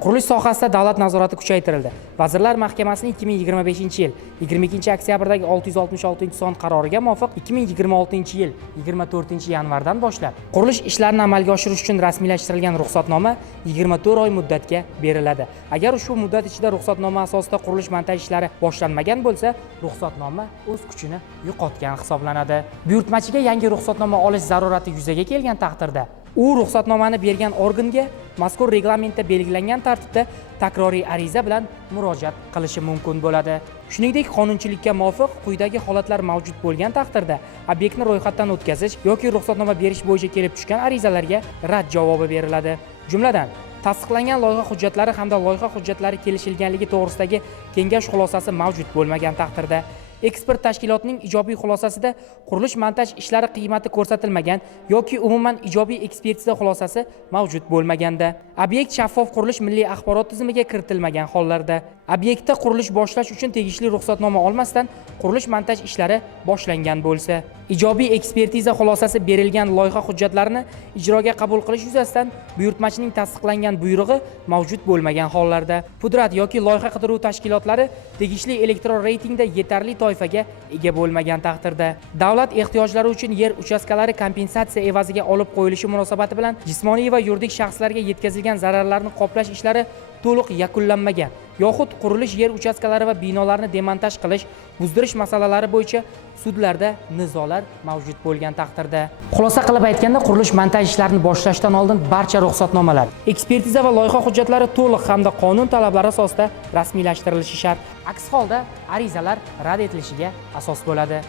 qurilish sohasida davlat nazorati kuchaytirildi. Vazirlar Mahkamasining 2025-yil 22-oktyabrdagi 666-son qaroriga muvofiq 2026-yil 24-yanvardan boshlab qurilish ishlarini amalga oshirish uchun rasmiylashtirilgan ruxsatnoma 24 oy muddatga beriladi. Agar ushbu muddat ichida ruxsatnoma asosida qurilish-montaj ishlari boshlanmagan bo'lsa, ruxsatnoma o'z kuchini yo'qotgan hisoblanadi. Buyurtmachiga yangi ruxsatnoma olish zarurati yuzaga kelgan taqdirda u ruxsatnomani bergan organga mazkur reglamentda belgilangan tartibda takroriy ariza bilan murojaat qilishi mumkin bo'ladi. Shuningdek, qonunchilikka muvofiq quyidagi holatlar mavjud bo'lgan taqdirda obyektni ro'yxatdan o'tkazish yoki ruxsatnoma berish bo'yicha kelib tushgan arizalarga rad javobi beriladi. Jumladan, tasdiqlangan loyiha hujjatlari hamda loyiha hujjatlari kelishilganligi to'g'risidagi kengash xulosasi mavjud bo'lmagan taqdirda, ekspert tashkilotining ijobiy xulosasida qurilish-montaj ishlari qiymati ko'rsatilmagan yoki umuman ijobiy ekspertiza xulosasi mavjud bo'lmaganda, obyekt shaffof qurilish milliy axborot tizimiga kiritilmagan hollarda, obyektda qurilish boshlash uchun tegishli ruxsatnoma olmasdan qurilish-montaj ishlari boshlangan bo'lsa, ijobiy ekspertiza xulosasi berilgan loyiha hujjatlarini ijroga qabul qilish yuzasidan buyurtmachining tasdiqlangan buyrug'i mavjud bo'lmagan hollarda, pudrat yoki loyiha qidiruv tashkilotlari tegishli elektron reytingda yetarli toifaga ega bo'lmagan taqdirda, davlat ehtiyojlari uchun yer uchastkalari kompensatsiya evaziga olib qo'yilishi munosabati bilan jismoniy va yuridik shaxslarga yetkazilgan zararlarni qoplash ishlari to'liq yakunlanmagan yoxud qurilish yer uchastkalari va binolarni demontaj qilish, buzdirish masalalari bo'yicha sudlarda nizolar mavjud bo'lgan taqdirda. Xulosa qilib aytganda, qurilish-montaj ishlarini boshlashdan oldin barcha ruxsatnomalar, ekspertiza va loyiha hujjatlari to'liq hamda qonun talablari asosida rasmiylashtirilishi shart. Aks holda arizalar rad etilishiga asos bo'ladi.